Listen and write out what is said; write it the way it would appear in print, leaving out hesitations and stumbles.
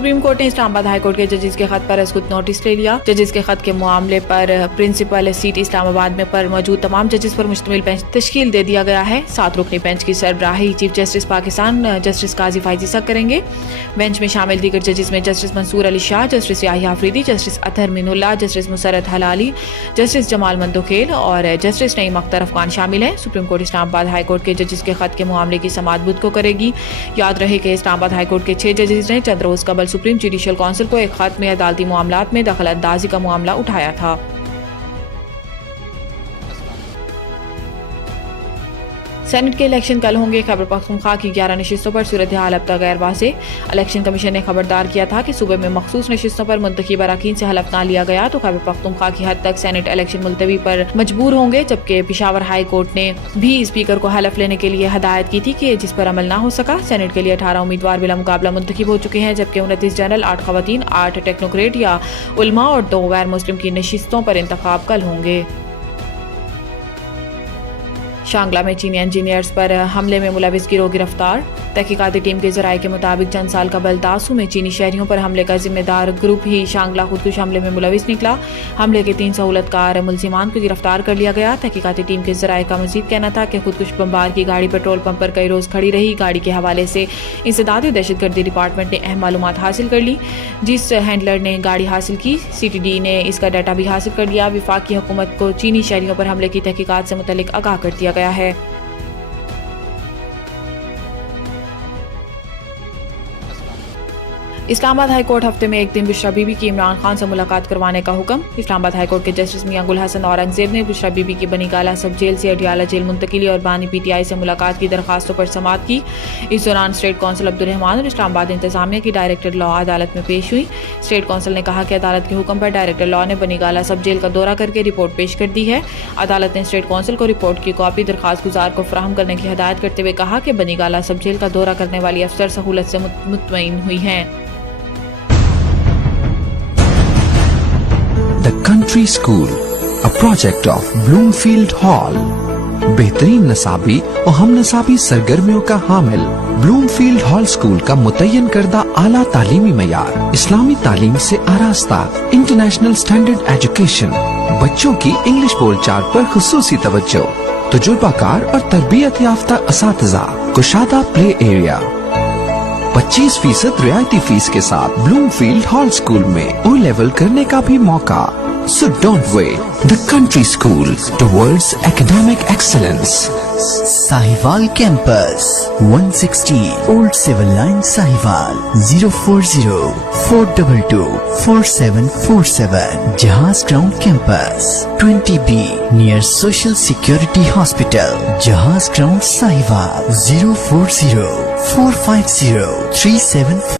Supreme court ने Islamabad high court के जजेस के खत पर खुद नोटिस ले लिया। जजेस के खत के मामले पर प्रिंसिपल सीट इस्लामाबाद में पर मौजूद तमाम जजेस पर मुश्तमिल बेंच तश्कील दे दिया गया है। 7 रुकनी बेंच की सरबराही chief justice Pakistan justice Qazi Faez सक करेंगे। बेंच में शामिल दीगर जजेस में justice Mansoor Ali Shah, justice Yahya Afridi, justice Athar Minallah, justice Musarrat Hilali, justice Jamal Mandokhail और जस्टिस नईम अख्तर अफगान शामिल हैं। Supreme court Islamabad high court के जजेस के खत के मामले की समाअत बुध को करेगी। याद रहे कि इस्लामाबाद हाई कोर्ट के 6 जजेस ने चंद रोज कबल सुप्रीम जुडिशल काउंसिल को एक खत में अदालती मामलात में दखलअंदाजी का मामला उठाया था। सेनेट के इलेक्शन कल होंगे। खैबर पख्तूनख्वा की 11 नशिस्तों पर सूरत हाल अब तक गैर वाज़ेह। इलेक्शन कमीशन ने खबरदार किया था कि सूबे में मखसूस नशिस्तों पर मुंतखब अरकान से हलफ ना लिया गया तो खैबर पख्तूनख्वा की हद तक सेनेट इलेक्शन मुलतवी पर मजबूर होंगे, जबकि पेशावर हाई कोर्ट ने भी स्पीकर को हलफ लेने के लिए हदायत की थी कि जिस पर अमल ना हो सका। सेनेट के लिए 18 उम्मीदवार बिला मुकाबला मुंतखब हो चुके हैं, जबकि 29 जनरल, 8 खवातीन, 8 टेक्नोक्रेट या उलमा और 2 गैर मुस्लिम की नशिस्तों पर इंतखाब कल होंगे। शांगला में चीनी इंजीनियर्स पर हमले में मुलविस गिरोह गिरफ्तार। तहकीकाती टीम के जराये के मुताबिक चंद साल कबल दासू में चीनी शहरियों पर हमले का जिम्मेदार ग्रुप ही शांगला खुदकुश हमले में मुलविस निकला। हमले के 3 सहूलतकार मुलजिमान को गिरफ्तार कर लिया गया। तहकीकाती टीम के जराये का मजीद कहना था कि खुदकुश बमबार की गाड़ी पेट्रोल पंप पर कई रोज खड़ी रही। गाड़ी के हवाले से इंसदादी दहशतगर्दी डिपार्टमेंट ने अहम मालूमात हासिल कर ली। जिस हैंडलर ने गाड़ी हासिल की, CTD ने इसका डाटा भी हासिल कर लिया। वफाकी हुकूमत को चीनी शहरियों पर हमले की तहकीकात से मुतल्लिक आगाह कर दिया गया है। इस्लामाबाद हाई कोर्ट हफ्ते में एक दिन बुशरा बीबी की इमरान खान से मुलाकात करवाने का हुक्म। इस्लामाबाद हाई कोर्ट के जस्टिस मियां गुल हसन औरंगजेब ने बुशरा बीबी की बनी गाला सब जेल से अडियाला जेल मुंतकिली और बानी PTI से मुलाकात की दरखास्तों पर समाअत की। इस दौरान स्टेट कौंसल अब्दुल रहमान और इस्लामाबाद इंतजामिया की डायरेक्टर लॉ अदालत में पेश हुई। स्टेट कौंसल ने कहा कि अदालत के हुक्म पर डायरेक्टर लॉ ने बनी गाला सब जेल का दौरा करके रिपोर्ट पेश कर दी है। अदालत ने स्टेट कौंसल को रिपोर्ट की कॉपी दरखास्त गुजार को फराहम करने की हिदायत करते हुए कहा कि बनी गाला सब जेल का दौरा करने वाली अफसर सहूलत से मुतमईन हुई हैं। The Country School, a project of Bloomfield Hall, बेहतरीन नसाबी और हम नसाबी सरगर्मियों का हामिल ब्लूमफील्ड हॉल स्कूल का मुतय्यन करदा आला तालीमी मयार, इस्लामी तालीम से आरास्ता, इंटरनेशनल स्टैंडर्ड एजुकेशन, बच्चों की इंग्लिश बोलचाल पर खुसूसी तवज्जो, तजुर्बाकार और तरबियत याफ्ता असातिज़ा, कुशादा प्ले एरिया, 25% रियायती फीस के साथ ब्लूमफील्ड हॉल स्कूल में O लेवल करने का भी मौका। So don't wait. The Country School towards academic excellence. Sahiwal Campus, 160 Old Civil Line, Sahiwal, 040-422-4747. Jahaz Ground Campus, 20B near Social Security Hospital, Jahaz Ground, Sahiwal, 040-450-37